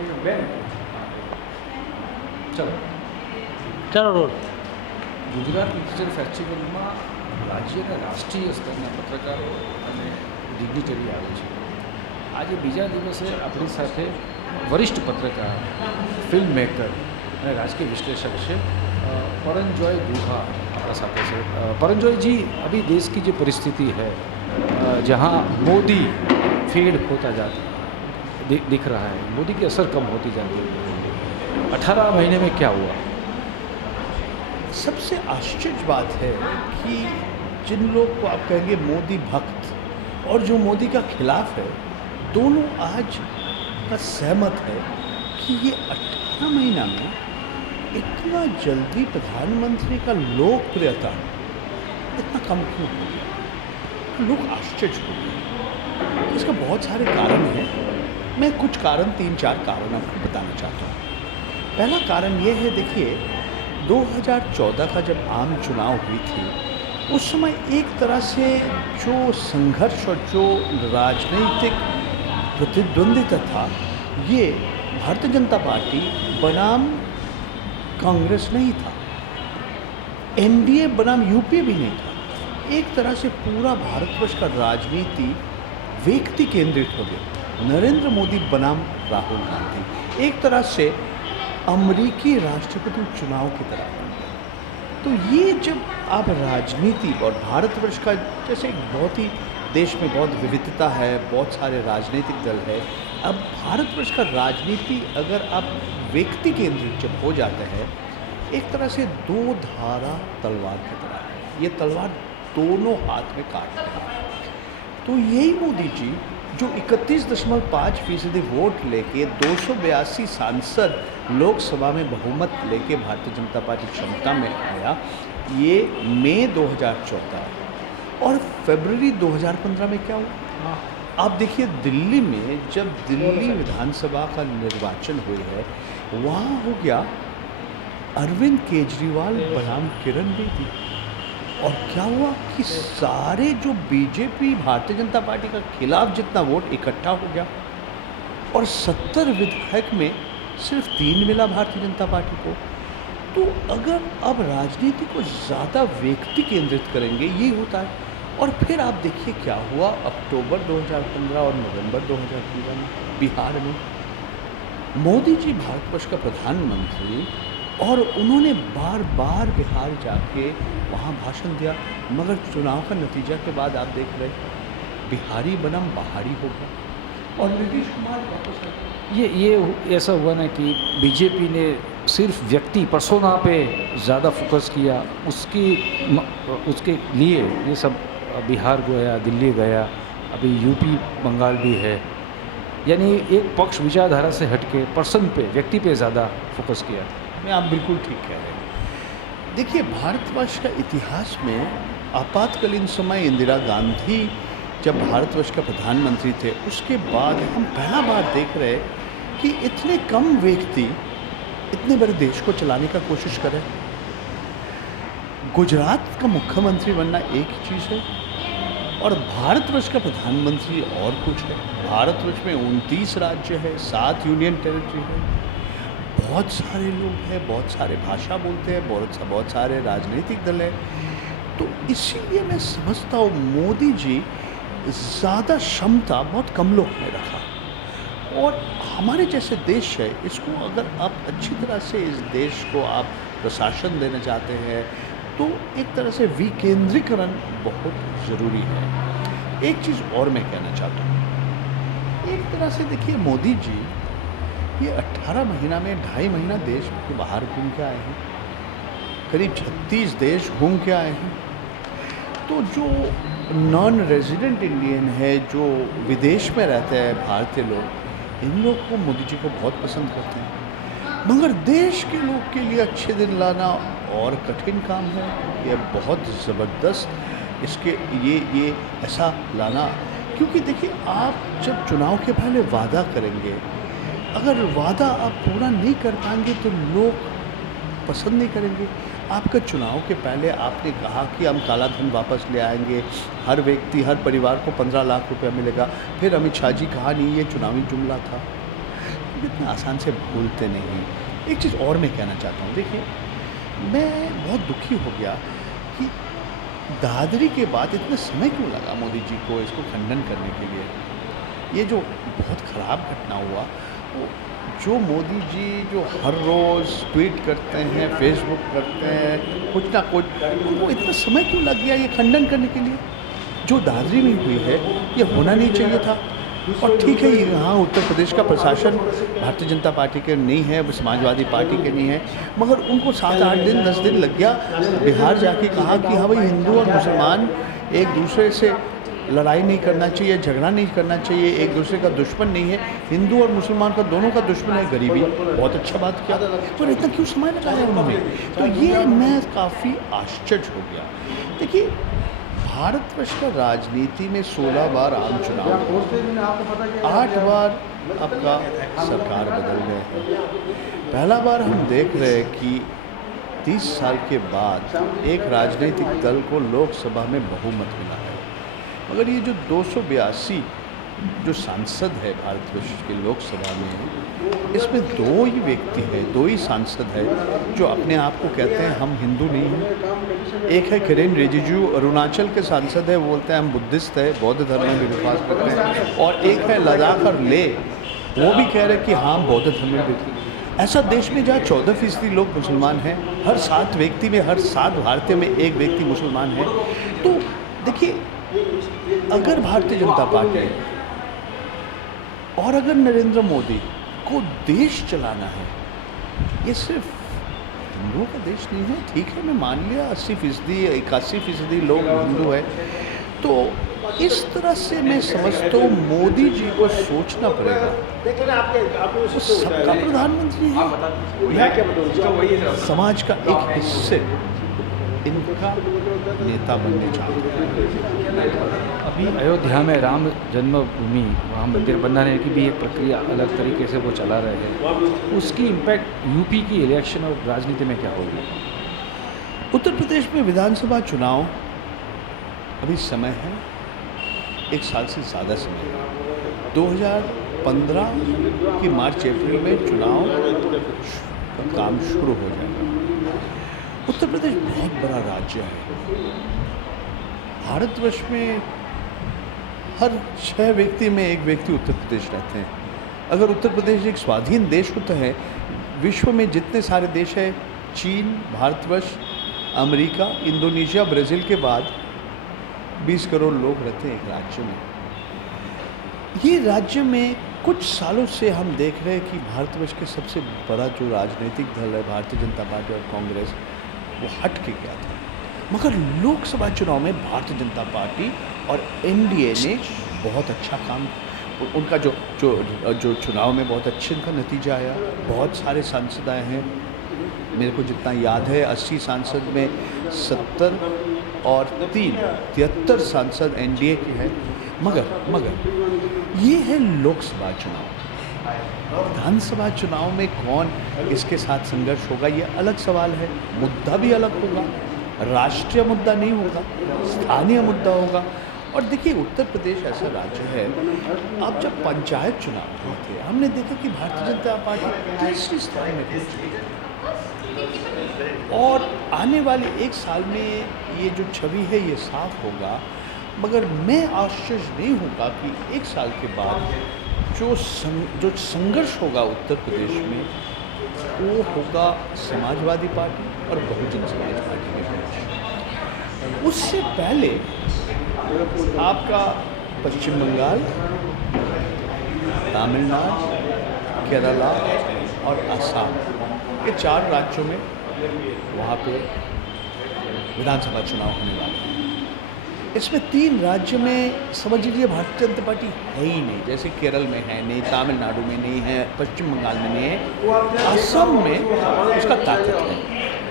ચલો ચાલો role. Gujarat literature ફેસ્ટિવલમાં રાજ્યના રાષ્ટ્રીય સ્તરના પત્રકારો અને ડિગ્નિટરી આવે છે. આજે બીજા દિવસે આપણી સાથે વરિષ્ઠ પત્રકાર, ફિલ્મ મેકર અને રાજकीय विश्लेषक છે परंजॉय गुहा हमारा साथ है. परंजॉय जी, अभी देश की जो परिस्थिति है जहाँ मोदी फेड होता जाता दिख रहा है, मोदी की असर कम होती जाती है, 18 महीने में क्या हुआ? सबसे आश्चर्य बात है कि जिन लोग को आप कहेंगे मोदी भक्त और जो मोदी का खिलाफ है, दोनों आज का सहमत है कि ये 18 महीना में इतना जल्दी प्रधानमंत्री का लोकप्रियता इतना कम क्यों हो गया. तो लोग आश्चर्य हो गए. इसका बहुत सारे कारण हैं. मैं कुछ कारण 3-4 कारण आपको बताना चाहता हूँ. पहला कारण ये है, देखिए 2014 का जब आम चुनाव हुई थी, उस समय एक तरह से जो संघर्ष और जो राजनीतिक प्रतिद्वंदिता था, ये भारतीय जनता पार्टी बनाम कांग्रेस नहीं था, एनडीए बनाम यूपीए भी नहीं था. एक तरह से पूरा भारतवर्ष का राजनीति व्यक्ति केंद्रित हो गया. नरेंद्र मोदी बनाम राहुल गांधी एक तरह से अमेरिकी राष्ट्रपति चुनाव की तरह बन गया. तो ये जब आप राजनीति और भारतवर्ष का, जैसे एक बहुत ही देश में बहुत विविधता है, बहुत सारे राजनीतिक दल है, अब भारतवर्ष का राजनीति अगर आप व्यक्ति केंद्रित जब हो जाते हैं, एक तरह से दो धारा तलवार की तरह है. ये तलवार दोनों हाथ में काटते हैं. तो यही मोदी जी जो 31.5% वोट लेके 282 सांसद लोकसभा में बहुमत लेके भारतीय जनता पार्टी क्षमता में आया, ये मई 2014 और फरवरी 2015 में क्या हुआ. आप देखिए दिल्ली में जब दिल्ली विधानसभा का निर्वाचन हुई है, वहाँ हो गया अरविंद केजरीवाल बनाम किरण बेदी. और क्या हुआ कि सारे जो बीजेपी भारतीय जनता पार्टी का खिलाफ जितना वोट इकट्ठा हो गया और 70 विधायक में सिर्फ 3 मिला भारतीय जनता पार्टी को. तो अगर अब राजनीति को ज़्यादा व्यक्ति केंद्रित करेंगे, ये होता है. और फिर आप देखिए क्या हुआ अक्टूबर 2015 और नवंबर 2013 में बिहार में. मोदी जी भारतवर्ष का प्रधानमंत्री और उन्होंने बार बार बिहार जाके वहाँ भाषण दिया, मगर चुनाव का नतीजा के बाद आप देख रहे बिहारी बनाम बहारी हो गया और नीतीश कुमार वापस आ गए. ये ऐसा हुआ ना कि बीजेपी ने सिर्फ व्यक्ति पर्सोना पे ज़्यादा फोकस किया, उसके लिए ये सब बिहार गया, दिल्ली गया, अभी यूपी बंगाल भी है. यानी एक पक्ष विचारधारा से हटके पर्सन पे, व्यक्ति पे ज़्यादा फोकस किया. मैं आप बिल्कुल ठीक कह रहे हैं. देखिए भारतवर्ष का इतिहास में आपातकालीन समय इंदिरा गांधी जब भारतवर्ष का प्रधानमंत्री थे, उसके बाद हम पहला बार देख रहे हैं कि इतने कम व्यक्ति इतने बड़े देश को चलाने का कोशिश करें. गुजरात का मुख्यमंत्री बनना एक ही चीज़ है और भारतवर्ष का प्रधानमंत्री और कुछ है. भारतवर्ष में 29 राज्य है, 7 यूनियन टेरिटरी है, बहुत सारे लोग हैं, बहुत सारे भाषा बोलते हैं, बहुत सारे राजनीतिक दल हैं. तो इसीलिए मैं समझता हूँ मोदी जी ज़्यादा क्षमता बहुत कम लोग में रखा. और हमारे जैसे देश है, इसको अगर आप अच्छी तरह से इस देश को आप प्रशासन देना चाहते हैं, तो एक तरह से विकेंद्रीकरण बहुत ज़रूरी है. एक चीज़ और मैं कहना चाहता हूँ, एक तरह से देखिए मोदी जी ये 18 महीना में 2.5 महीना देश के बाहर घूम के आए हैं, करीब 36 देश घूम के आए हैं. तो जो नॉन रेजिडेंट इंडियन है, जो विदेश में रहते हैं भारतीय लोग, इन लोग को मोदी जी को बहुत पसंद करते हैं. मगर देश के लोग के लिए अच्छे दिन लाना और कठिन काम है. ये बहुत ज़बरदस्त इसके ये ऐसा लाना, क्योंकि देखिए आप जब चुनाव के पहले वादा करेंगे, अगर वादा आप पूरा नहीं कर पाएंगे तो लोग पसंद नहीं करेंगे. आपका चुनाव के पहले आपने कहा कि हम काला धन वापस ले आएंगे, हर व्यक्ति हर परिवार को 15 लाख रुपया मिलेगा. फिर अमित शाह जी कहा नहीं, ये चुनावी जुमला था. लोग इतना आसान से भूलते नहीं। एक चीज़ और मैं कहना चाहता हूँ, देखिए मैं बहुत दुखी हो गया कि दादरी के बाद इतना समय क्यों लगा मोदी जी को इसको खंडन करने के लिए। ये जो बहुत ख़राब घटना हुआ, वो जो मोदी जी जो हर रोज़ ट्वीट करते हैं, फेसबुक करते हैं, कुछ ना कुछ, उनको इतना समय क्यों लग गया ये खंडन करने के लिए। जो दादरी में हुई है ये होना नहीं चाहिए था। और ठीक है, यहाँ उत्तर प्रदेश का प्रशासन भारतीय जनता पार्टी के नहीं है, वो समाजवादी पार्टी के नहीं है, मगर उनको 7-8 दिन 10 दिन लग गया। बिहार जाके कहा कि हाँ भाई, हिंदू और मुसलमान एक दूसरे से लड़ाई नहीं करना चाहिए, झगड़ा नहीं करना चाहिए, एक दूसरे का दुश्मन नहीं है, हिंदू और मुसलमान का दोनों का दुश्मन है गरीबी। बहुत अच्छा बात किया, पर इतना क्यों समय लगाया उन्होंने। तो ये मैं काफ़ी आश्चर्य हो गया। देखिए, भारतवर्ष का राजनीति में 16 बार आम चुनाव, 8 बार आपका सरकार बदल गए हैं। पहला बार हम देख रहे हैं कि 30 साल के बाद एक राजनीतिक दल को लोकसभा में बहुमत मिला है। मगर ये जो 282 जो सांसद है भारतवर्ष के लोकसभा में, इसमें 2 ही व्यक्ति हैं, 2 ही सांसद है जो अपने आप को कहते हैं हम हिंदू नहीं हैं। एक है किरेन रिजिजू, अरुणाचल के सांसद है, वो बोलते हैं हम बुद्धिस्ट है, बौद्ध धर्म में विश्वास करते हैं। और एक है लद्दाख और ले, वो भी कह रहे हैं कि हाँ बौद्ध धर्म में विश्वास। ऐसा देश में जहाँ 14% लोग मुसलमान हैं, हर 7 व्यक्ति में, हर 7 भारतीय में एक व्यक्ति मुसलमान है। तो देखिए, अगर भारतीय जनता पार्टी और अगर नरेंद्र मोदी को देश चलाना है, ये सिर्फ हिंदुओं का देश नहीं है। ठीक है, मैं मान लिया 80%, 81% लोग हिंदू है, तो इस तरह से मैं समझता हूँ मोदी जी को सोचना पड़ेगा। वो सबका प्रधानमंत्री है, समाज का एक हिस्से इनका नेता बनने चाहते हैं। अभी अयोध्या में राम जन्मभूमि, वहाँ मंदिर बनाने की भी एक प्रक्रिया अलग तरीके से वो चला रहे हैं, उसकी इम्पैक्ट यूपी की इलेक्शन और राजनीति में क्या होगी। उत्तर प्रदेश में विधानसभा चुनाव अभी समय है, 1 साल से ज़्यादा समय है। 2015 की मार्च अप्रैल में चुनाव का काम शुरू हो जाएगा। उत्तर प्रदेश बहुत बड़ा राज्य है। भारतवर्ष में हर 6 व्यक्ति में एक व्यक्ति उत्तर प्रदेश रहते हैं। अगर उत्तर प्रदेश एक स्वाधीन देश होता है, विश्व में जितने सारे देश हैं, चीन, भारतवर्ष, अमेरिका, इंडोनेशिया, ब्राज़ील के बाद 20 करोड़ लोग रहते हैं एक राज्य में। ये राज्य में कुछ सालों से हम देख रहे हैं कि भारतवर्ष के सबसे बड़ा जो राजनीतिक दल है, भारतीय जनता पार्टी और कांग्रेस, वो हट के गया था। मगर लोकसभा चुनाव में भारतीय जनता पार्टी और एनडीए ने बहुत अच्छा काम, उनका जो चुनाव में बहुत अच्छे उनका नतीजा आया। बहुत सारे सांसद आए हैं, मेरे को जितना याद है 80 सांसद में 70 और 73 सांसद एनडीए के हैं। मगर ये है लोकसभा चुनाव। विधानसभा चुनाव में कौन इसके साथ संघर्ष होगा, ये अलग सवाल है। मुद्दा भी अलग होगा, राष्ट्रीय मुद्दा नहीं होगा, स्थानीय मुद्दा होगा। और देखिए, उत्तर प्रदेश ऐसा राज्य है, अब जब पंचायत चुनाव हुए थे, हमने देखा कि भारतीय जनता पार्टी 3रे स्थान में पहुंची। और आने वाले 1 साल में ये जो छवि है ये साफ होगा। मगर मैं आश्चर्य नहीं होगा कि 1 साल के बाद जो संघर्ष होगा उत्तर प्रदेश में, वो होगा समाजवादी पार्टी और बहुजन समाज पार्टी के बीच। उससे पहले आपका पश्चिम बंगाल, तमिलनाडु, केरला और असम, ये 4 राज्यों में वहाँ पे विधानसभा चुनाव होने वाले हैं। इसमें 3 राज्य में समझ लीजिए भारतीय जनता पार्टी है ही नहीं। जैसे केरल में है नहीं, तमिलनाडु में नहीं है, पश्चिम बंगाल में नहीं है, असम में उसका ताकत है।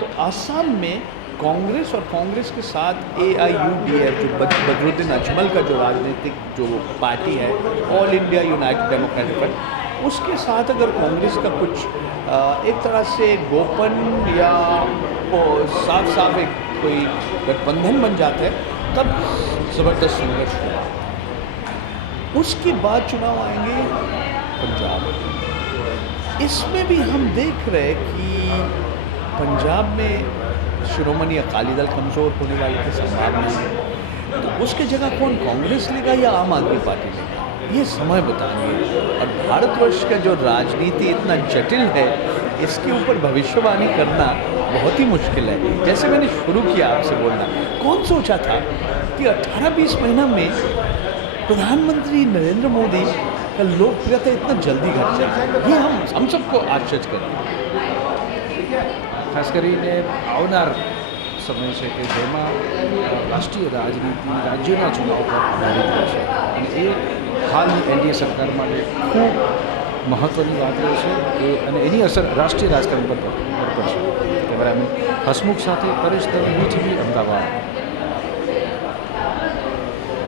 तो असम में कांग्रेस और कांग्रेस के साथ AIUDF जो बदरुद्दीन अजमल का जो राजनीतिक जो पार्टी है, all India United democratic front, उसके साथ अगर कांग्रेस का कुछ एक तरह से गोपन या साफ एक कोई गठबंधन बन जाता है, तब ज़बरदस्त संघर्ष होगा। उसके बाद चुनाव आएंगे पंजाब, इसमें भी हम देख रहे हैं कि पंजाब में शिरोमणि अकाली दल कमज़ोर होने वाली की संभावना है, तो उसकी जगह कौन कांग्रेस लेगा या आम आदमी पार्टी लेगा, ये समय बताएंगे। और भारतवर्ष का जो राजनीति इतना जटिल है, इसके ऊपर भविष्यवाणी करना बहुत ही मुश्किल है। जैसे मैंने शुरू किया आपसे बोलना, कौन सोचा था कि 18-20 महीना में प्रधानमंत्री नरेंद्र मोदी का लोकप्रियता इतना जल्दी घट जाएगी, ये हम सबको आश्चर्य करें। ખાસ કરીને આવનાર સમય છે કે જેમાં રાષ્ટ્રીય રાજનીતિ રાજ્યોના ચુનાવ પર આધારિત રહેશે અને એ હાલની એનડીએ સરકાર માટે ખૂબ મહત્ત્વની વાત રહેશે કે અને એની અસર રાષ્ટ્રીય રાજકારણ પર પડશે. કેમેરામેન હસમુખ સાથે પરેશ દવે, વીટીવી, અમદાવાદ.